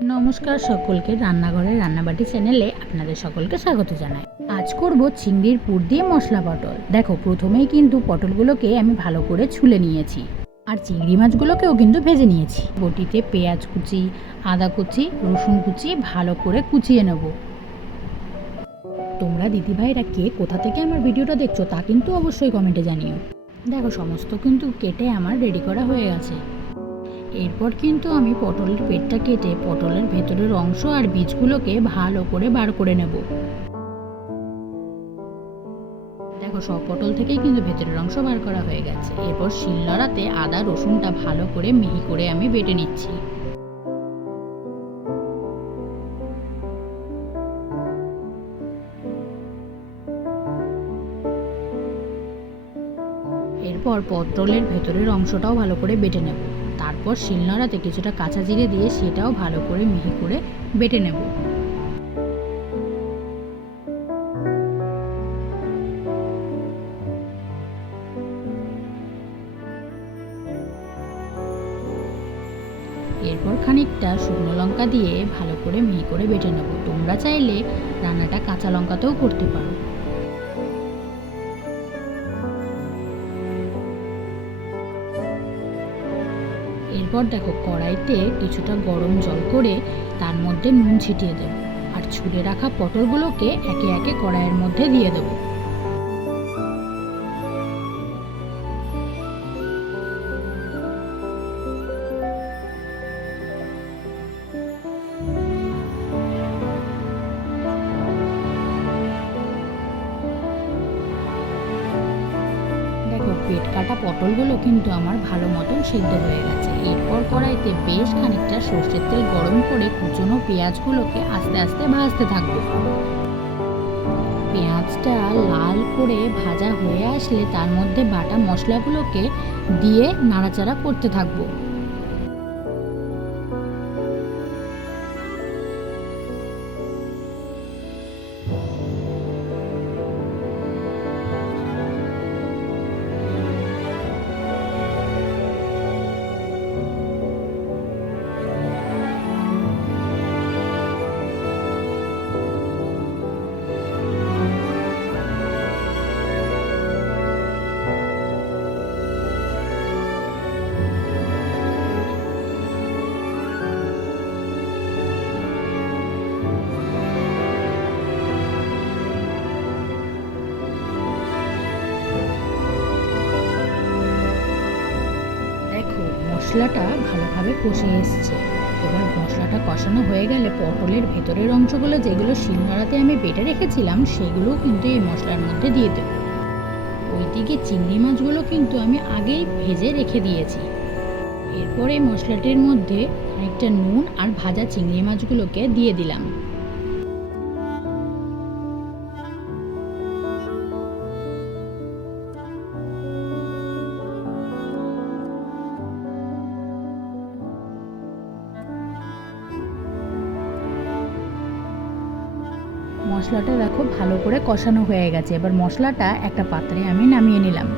নমস্কার সকলকে, রান্নাঘরে রান্নাবাটি চ্যানেলে আপনাদের সকলকে স্বাগত জানাই। আজ করব চিংড়ির পুর দিয়ে মশলা পটল। দেখো, প্রথমেই কিন্তু পটলগুলোকে আমি ভালো করে ছুলে নিয়েছি, আর চিংড়ি মাছগুলোকেও কিন্তু ভেজে নিয়েছি। বটিতে পেঁয়াজ কুচি, আদা কুচি, রসুন কুচি ভালো করে কুচিয়ে নেব। তোমরা দিদিভাইরা কে কোথা থেকে আমার ভিডিওটা দেখছো তা কিন্তু অবশ্যই কমেন্টে জানিও। দেখো, সমস্ত কিন্তু কেটে আমার রেডি করা হয়ে গেছে। এরপর কিন্তু আমি পটলের পেটটা কেটে পটলের ভেতরের অংশ আর বীজগুলোকে ভালো করে বার করে নেব। দেখো, সব পটল থেকেই কিন্তু ভেতরের অংশ বার করা হয়ে গেছে। এরপর শিলনোড়াতে আদা রসুনটা ভালো করে মিহি করে আমি বেটে নিচ্ছি। এরপর পটলের ভেতরের অংশটাও ভালো করে বেটে নেব। তারপর শিলনোড়াতে কিছুটা কাঁচা জিরে দিয়ে সেটাও ভালো করে মিহি করে বেটে নেব। এরপর খানিকটা শুকনো লঙ্কা দিয়ে ভালো করে মিহি করে বেটে নেব। তোমরা চাইলে রান্নাটা কাঁচা লঙ্কাতেও করতে পারো। এরপর দেখো, কড়াইতে কিছুটা গরম জল করে তার মধ্যে নুন ছিটিয়ে দেব, আর ছুলে রাখা পটলগুলোকে একে একে কড়াইয়ের মধ্যে দিয়ে দেবো। দেখো, পেট কাটা পটলগুলো কিন্তু আমার ভালো মতন সিদ্ধ হয়ে গেছে। এরপর কড়াইতে বেশ খানিকটা সর্ষের তেল গরম করে কুচনো পেঁয়াজগুলোকে আস্তে আস্তে ভাজতে থাকবো। পেঁয়াজটা লাল করে ভাজা হয়ে আসলে তার মধ্যে বাটা মশলাগুলোকে দিয়ে নাড়াচাড়া করতে থাকবো। মশলাটা ভালোভাবে কষে এসছে। এবার মশলাটা কষানো হয়ে গেলে পটলের ভেতরের অংশগুলো যেগুলো শিলনোড়াতে আমি বেটে রেখেছিলাম সেগুলোও কিন্তু এই মশলার মধ্যে দিয়ে দেব। ওইদিকে চিংড়ি মাছগুলো কিন্তু আমি আগেই ভেজে রেখে দিয়েছি। এরপর এই মশলাটির মধ্যে খানিকটা নুন আর ভাজা চিংড়ি মাছগুলোকে দিয়ে দিলাম। মশলাটা দেখো ভালো করে কষানো হয়ে গেছে। এবার মশলাটা একটা পাত্রে আমি নামিয়ে নিলাম।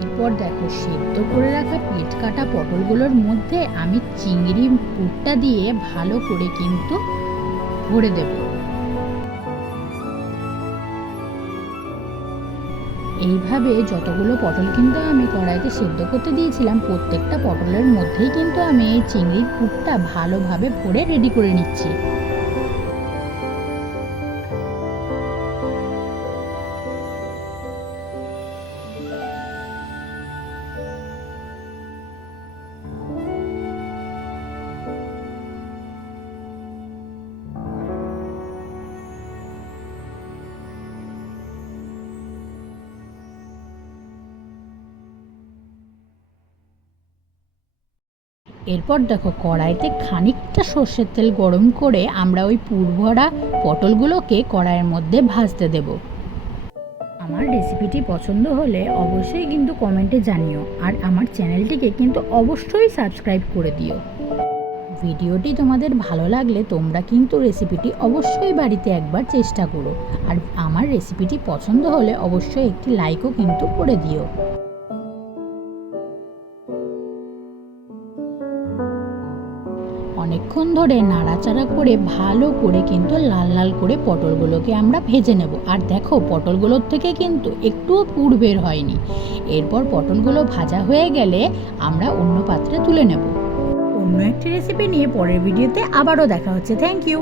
এরপর দেখো, সেদ্ধ করে রাখা পেট কাটা পটলগুলোর মধ্যে আমি চিংড়ি পুরটা দিয়ে ভালো করে কিন্তু ভরে দেব। এইভাবে যতগুলো পটল কিন্তু আমি কড়াইতে সেদ্ধ করতে দিয়েছিলাম প্রত্যেকটা পটলের মধ্যেই কিন্তু আমি এই চিংড়ির পুরটা ভালোভাবে ভরে রেডি করে নিচ্ছি। এরপর দেখো, কড়াইতে খানিকটা সর্ষের তেল গরম করে আমরা ওই পুর ভরা পটলগুলোকে কড়াইয়ের মধ্যে ভাজতে দেব। আমার রেসিপিটি পছন্দ হলে অবশ্যই কিন্তু কমেন্টে জানিও, আর আমার চ্যানেলটিকে কিন্তু অবশ্যই সাবস্ক্রাইব করে দিও। ভিডিওটি তোমাদের ভালো লাগলে তোমরা কিন্তু রেসিপিটি অবশ্যই বাড়িতে একবার চেষ্টা করো, আর আমার রেসিপিটি পছন্দ হলে অবশ্যই একটি লাইকও কিন্তু করে দিও। অনেকক্ষণ ধরে নাড়াচাড়া করে ভালো করে কিন্তু লাল লাল করে পটলগুলোকে আমরা ভেজে নেব। আর দেখো, পটলগুলোর থেকে কিন্তু একটুও পুড় বের হয়নি। এরপর পটলগুলো ভাজা হয়ে গেলে আমরা অন্য পাত্রে তুলে নেব। অন্য একটি রেসিপি নিয়ে পরের ভিডিওতে আবারও দেখা হচ্ছে। Thank you.